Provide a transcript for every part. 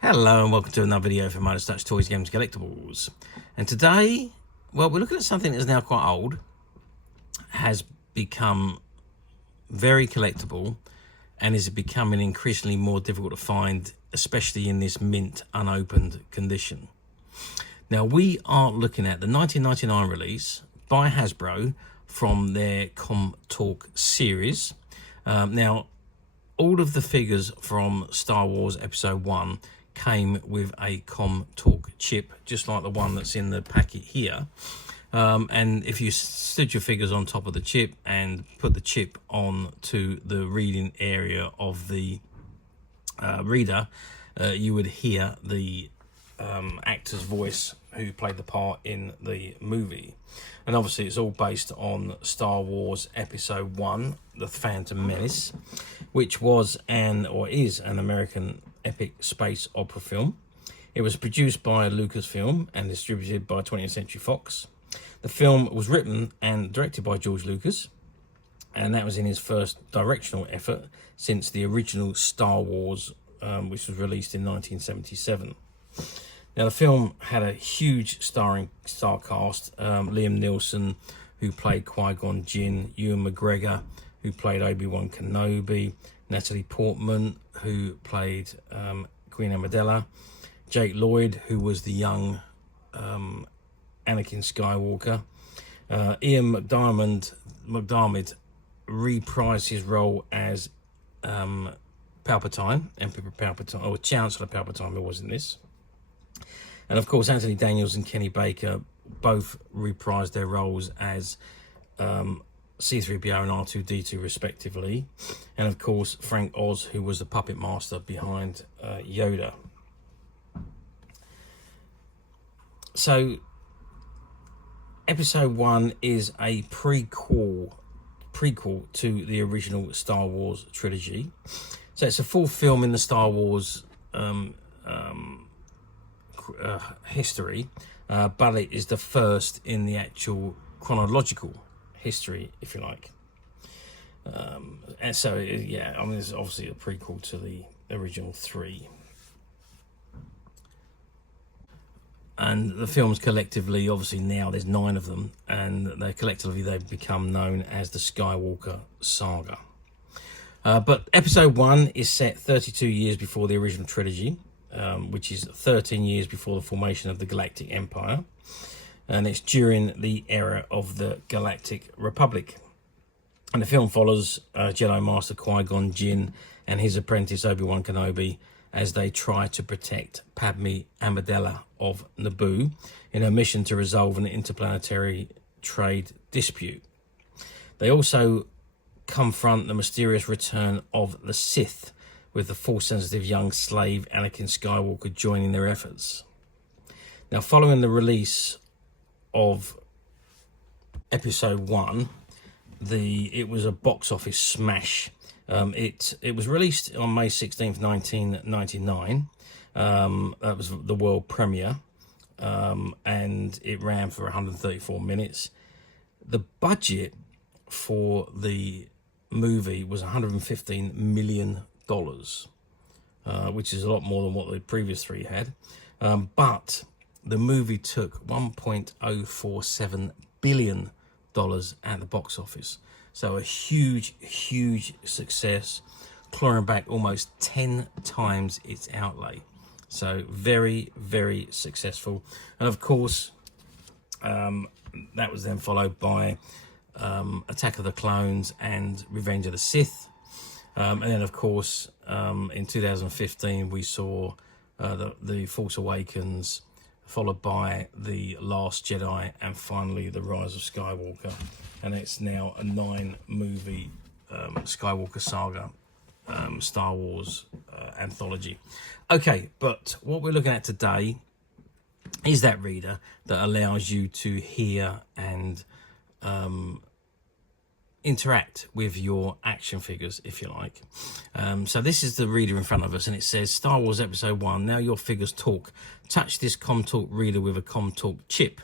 Hello and welcome to another video from Midas Touch Toys, Games, Collectibles. And today, well, we're looking at something that is now quite old, has become very collectible, and is becoming increasingly more difficult to find, especially in this mint unopened condition. Now we are looking at the 1999 release by Hasbro from their Comm Talk series. Now, all of the figures from Star Wars Episode 1 came with a Comm Talk chip, just like the one that's in the packet here. And if you stood your figures on top of the chip and put the chip on to the reading area of the reader, you would hear the actor's voice who played the part in the movie. And obviously it's all based on Star Wars Episode 1, The Phantom Menace, which was is an American epic space opera film. It was produced by Lucasfilm and distributed by 20th Century Fox. The film was written and directed by George Lucas, and that was in his first directional effort since the original Star Wars, which was released in 1977. Now, the film had a huge star cast. Liam Neeson, who played Qui-Gon Jinn, Ewan McGregor, who played Obi-Wan Kenobi, Natalie Portman, who played Queen Amidala, Jake Lloyd, who was the young Anakin Skywalker. Ian McDiarmid reprised his role as Palpatine, Emperor Palpatine, or Chancellor Palpatine, it was in this. And of course, Anthony Daniels and Kenny Baker both reprised their roles as C-3PO and R2-D2 respectively. And of course, Frank Oz, who was the puppet master behind Yoda. So, Episode 1 is a prequel to the original Star Wars trilogy. So it's a full film in the Star Wars history, but it is the first in the actual chronological history, if you like. And so, yeah, I mean, it's obviously a prequel to the original 3. And the films collectively, obviously now there's 9 of them, and they've become known as the Skywalker Saga. But Episode 1 is set 32 years before the original trilogy, which is 13 years before the formation of the Galactic Empire. And it's during the era of the Galactic Republic. And the film follows Jedi Master Qui-Gon Jinn and his apprentice Obi-Wan Kenobi as they try to protect Padme Amidala of Naboo in a mission to resolve an interplanetary trade dispute. They also confront the mysterious return of the Sith, with the Force-sensitive young slave Anakin Skywalker joining their efforts. Now, following the release of Episode 1, it was a box office smash. It was released on May 16th, 1999. That was the world premiere, and it ran for 134 minutes. The budget for the movie was $115 million, which is a lot more than what the previous 3 had. But the movie took $1.047 billion at the box office. So a huge success, clawing back almost 10 times its outlay. So very successful. And of course, that was then followed by Attack of the Clones and Revenge of the Sith. And then, of course, in 2015, we saw the Force Awakens, followed by The Last Jedi, and finally The Rise of Skywalker. And it's now a 9-movie Skywalker Saga Star Wars anthology. Okay, but what we're looking at today is that reader that allows you to hear and interact with your action figures, if you like. So this is the reader in front of us, and it says Star Wars Episode 1, now your figures talk. Touch this Comm Talk reader with a Comm Talk chip.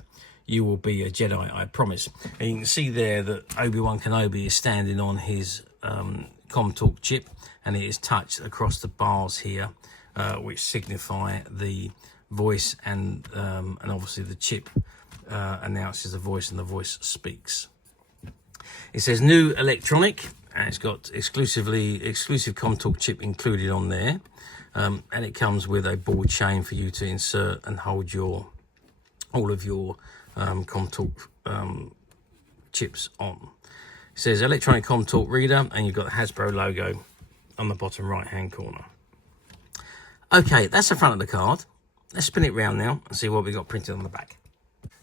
You will be a Jedi, I promise. And you can see there that Obi-Wan Kenobi is standing on his Comm Talk chip, and it is touched across the bars here which signify the voice, and obviously the chip announces the voice and the voice speaks. It says new electronic, and it's got exclusive Comm Talk chip included on there, and it comes with a ball chain for you to insert and hold all of your Comm Talk chips on. It says Electronic Comm Talk Reader, and you've got the Hasbro logo on the bottom right hand corner. Okay, that's the front of the card. Let's spin it round now and see what we got printed on the back.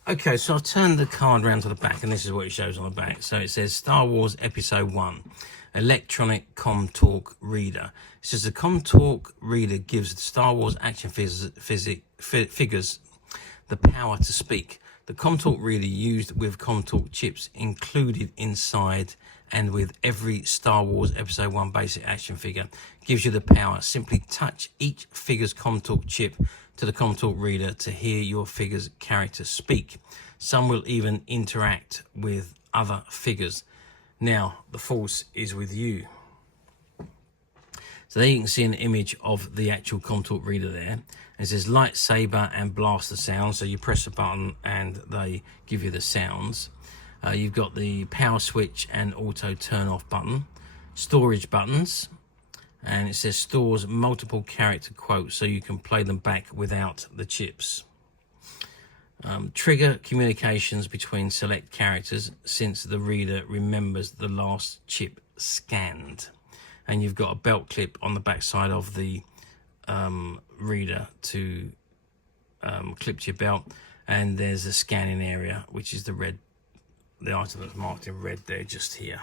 Okay, so I've turned the card round to the back, and this is what it shows on the back. So it says Star Wars Episode 1, Electronic Comm Talk Reader. It says the Comm Talk Reader gives the Star Wars action figures the power to speak. The Comm Talk Reader, used with Comm Talk chips included inside and with every Star Wars Episode 1 basic action figure, gives you the power. Simply touch each figure's Comm Talk chip to the Comm Talk Reader to hear your figure's character speak. Some will even interact with other figures. Now, the force is with you. So there you can see an image of the actual Comm Talk Reader there. It says Lightsaber and Blaster Sounds. So you press a button and they give you the sounds. You've got the power switch and auto turn off button. Storage buttons. And it says stores multiple character quotes so you can play them back without the chips. Trigger communications between select characters since the reader remembers the last chip scanned. And you've got a belt clip on the back side of the reader to clip to your belt, and there's a scanning area, which is the item that's marked in red there, just here.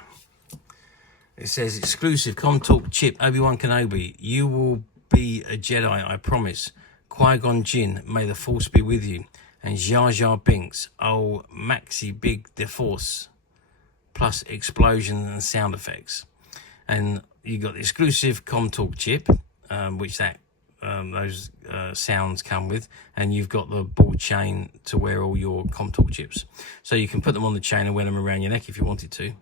It says exclusive Comm Talk chip, Obi-Wan Kenobi. You will be a Jedi, I promise. Qui-Gon Jinn, may the Force be with you. And Jar Jar Binks, oh Maxi Big the Force, plus explosions and sound effects. And you got the exclusive Comm Talk chip, which those sounds come with, and you've got the ball chain to wear all your Comm Talk chips. So you can put them on the chain and wear them around your neck if you wanted to.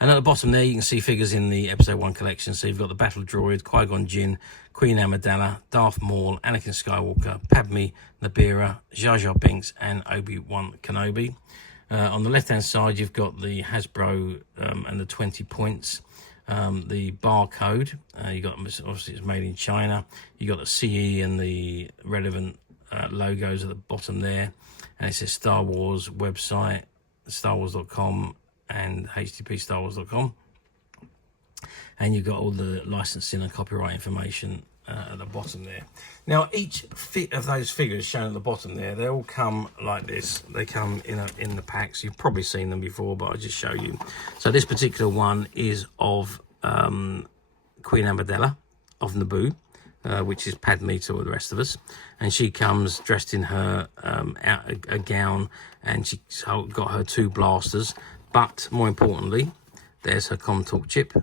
And at the bottom there, you can see figures in the Episode 1 collection. So you've got the Battle Droid, Qui-Gon Jinn, Queen Amidala, Darth Maul, Anakin Skywalker, Padme, Nabira, Jar Jar Binks, and Obi-Wan Kenobi. On the left-hand side, you've got the Hasbro and the 20 points. The barcode, you got, obviously it's made in China. You got the CE and the relevant logos at the bottom there. And it says Star Wars website, starwars.com, and http://starwars.com, and you've got all the licensing and copyright information at the bottom there. Now, each of those figures shown at the bottom there, they all come like this. They come in the packs. You've probably seen them before, but I'll just show you. So this particular one is of Queen Amidala of Naboo, which is Padme to all the rest of us, and she comes dressed in her a gown, and she's got her 2 blasters. But more importantly, there's her Comm Talk chip.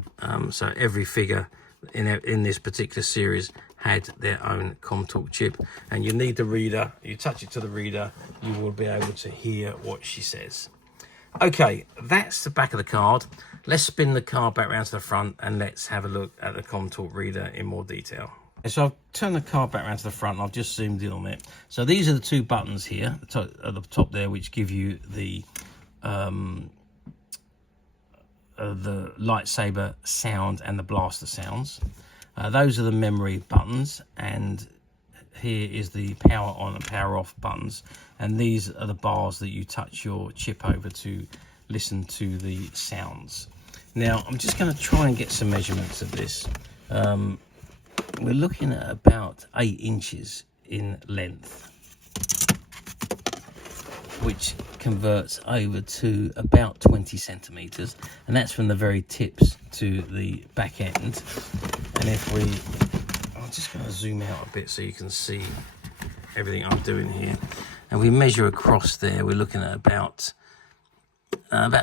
So every figure in this particular series had their own Comm Talk chip, and you need the reader. You touch it to the reader, you will be able to hear what she says. Okay, that's the back of the card. Let's spin the card back around to the front and let's have a look at the Comm Talk Reader in more detail. So I've turned the card back around to the front and I've just zoomed in on it. So these are the 2 buttons here at the top there, which give you the lightsaber sound and the blaster sounds. Those are the memory buttons, and here is the power on and power off buttons, and these are the bars that you touch your chip over to listen to the sounds. Now I'm just going to try and get some measurements of this. We're looking at about 8 inches in length, which converts over to about 20 centimeters, and that's from the very tips to the back end. And if I'm just going to zoom out a bit so you can see everything I'm doing here, and we measure across there, we're looking at about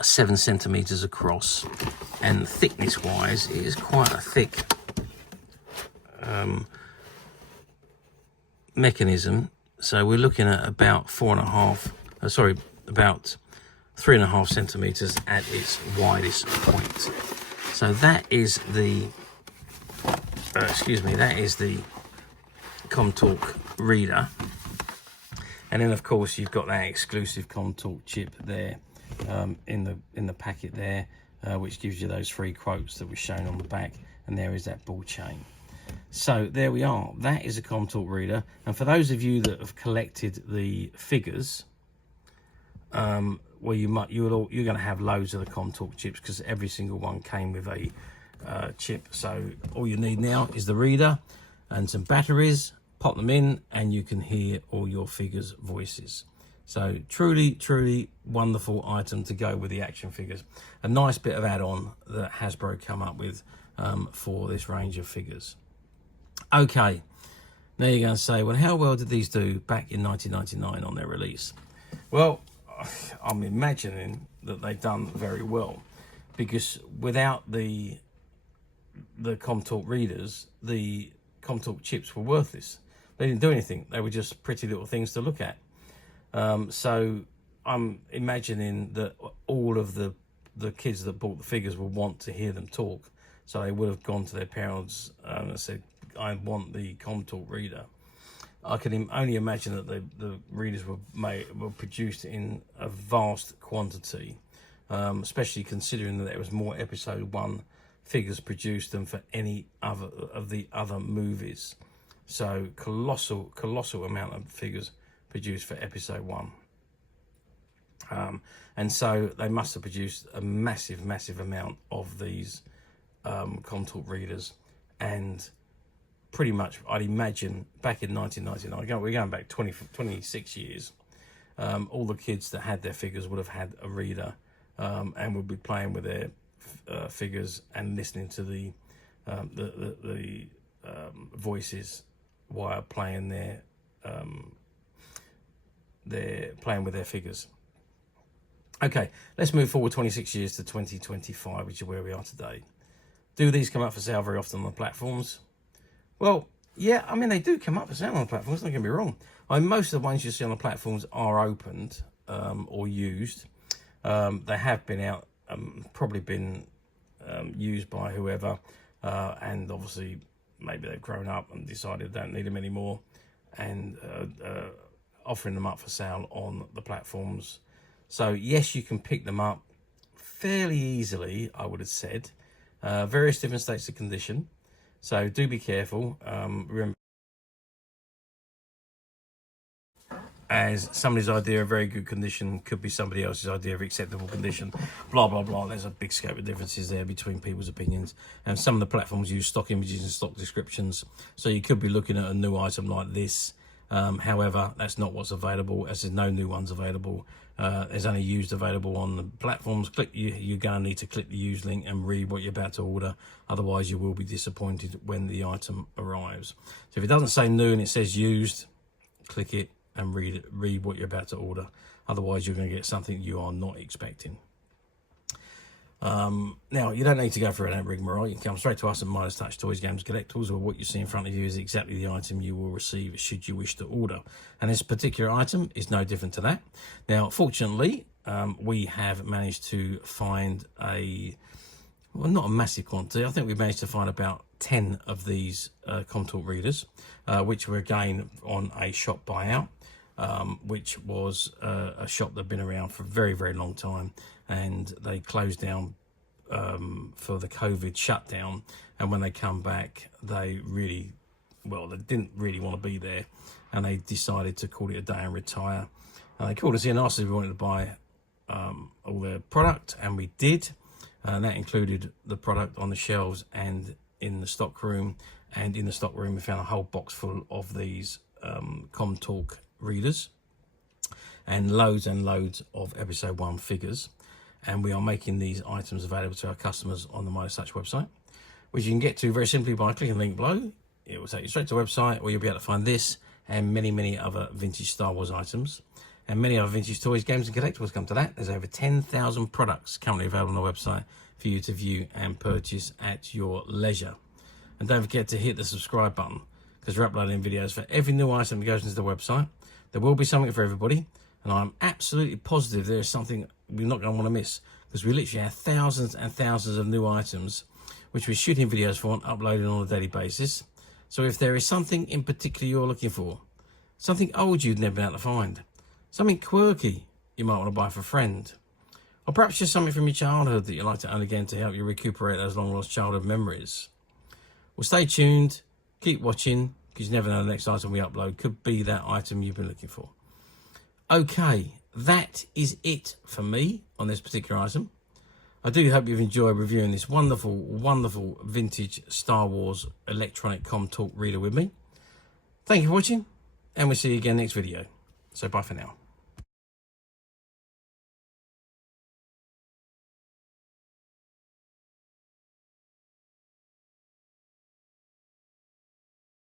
7 centimeters across, and thickness wise it is quite a thick mechanism. So we're looking at about about 3.5 centimeters at its widest point. So that is the excuse me, that is the Comm Talk Reader. And then of course you've got that exclusive Comm Talk chip there in the packet there, which gives you those 3 quotes that were shown on the back, and there is that ball chain. So there we are, that is a Comm Talk Reader. And for those of you that have collected the figures, well, you're going to have loads of the Comm Talk chips, because every single one came with a chip. So all you need now is the reader and some batteries. Pop them in and you can hear all your figures' voices. So truly wonderful item to go with the action figures. A nice bit of add-on that Hasbro come up with for this range of figures. Okay, now you're going to say, well, how well did these do back in 1999 on their release? Well, I'm imagining that they've done very well, because without the Comm Talk readers, the Comm Talk chips were worthless. They didn't do anything. They were just pretty little things to look at. So I'm imagining that all of the kids that bought the figures will want to hear them talk. So they would have gone to their parents and said, I want the Comm Talk Reader. I can only imagine that the readers were produced in a vast quantity, especially considering that there was more episode 1 figures produced than for any other of the other movies. So colossal amount of figures produced for episode 1. And so they must have produced a massive amount of these Comm Talk readers. And pretty much, I'd imagine, back in 1999, we're going back 26 years, all the kids that had their figures would have had a reader and would be playing with their figures and listening to the voices while playing playing with their figures. Okay, let's move forward 26 years to 2025, which is where we are today. Do these come up for sale very often on the platforms? Well, yeah, I mean, they do come up for sale on the platforms, don't get me wrong. I mean, most of the ones you see on the platforms are opened or used. They have been out, probably been used by whoever, and obviously maybe they've grown up and decided they don't need them anymore, and offering them up for sale on the platforms. So yes, you can pick them up fairly easily, I would have said. Various different states of condition, so do be careful. Remember, as somebody's idea of very good condition could be somebody else's idea of acceptable condition, blah blah blah. There's a big scope of differences there between people's opinions, and some of the platforms use stock images and stock descriptions, so you could be looking at a new item like this. However, that's not what's available, as there's no new ones available. There's only used available on the platforms. You're going to need to click the used link and read what you're about to order. Otherwise, you will be disappointed when the item arrives. So if it doesn't say new and it says used, click it and read what you're about to order. Otherwise, you're going to get something you are not expecting. Now, you don't need to go through that rigmarole. You can come straight to us at Midas Touch Toys, Games, Collectibles, or what you see in front of you is exactly the item you will receive should you wish to order. And this particular item is no different to that. Now, fortunately, we have managed to find well, not a massive quantity. I think we managed to find about 10 of these Comm Talk readers, which were again on a shop buyout, which was a shop that had been around for a very long time, and they closed down for the COVID shutdown. And when they come back, they didn't really want to be there, and they decided to call it a day and retire. And they called us in, asked if we wanted to buy all their product, and we did. And that included the product on the shelves and in the stock room. And in the stock room, we found a whole box full of these Comm Talk readers and loads of episode 1 figures. And we are making these items available to our customers on the Midas Touch website, which you can get to very simply by clicking the link below. It will take you straight to the website, or you'll be able to find this and many other vintage Star Wars items. And many other vintage toys, games and collectibles come to that. There's over 10,000 products currently available on the website for you to view and purchase at your leisure. And don't forget to hit the subscribe button, because we're uploading videos for every new item that goes into the website. There will be something for everybody, and I'm absolutely positive there is something we're not going to want to miss, because we literally have thousands and thousands of new items which we're shooting videos for and uploading on a daily basis. So if there is something in particular you're looking for, something old you've never been able to find, something quirky you might want to buy for a friend, or perhaps just something from your childhood that you'd like to own again to help you recuperate those long lost childhood memories, well, stay tuned, keep watching, because you never know the next item we upload could be that item you've been looking for. Okay, that is it for me on this particular item. I do hope you've enjoyed reviewing this wonderful, wonderful vintage Star Wars Electronic Comm Talk Reader with me. Thank you for watching, and we'll see you again next video. So bye for now.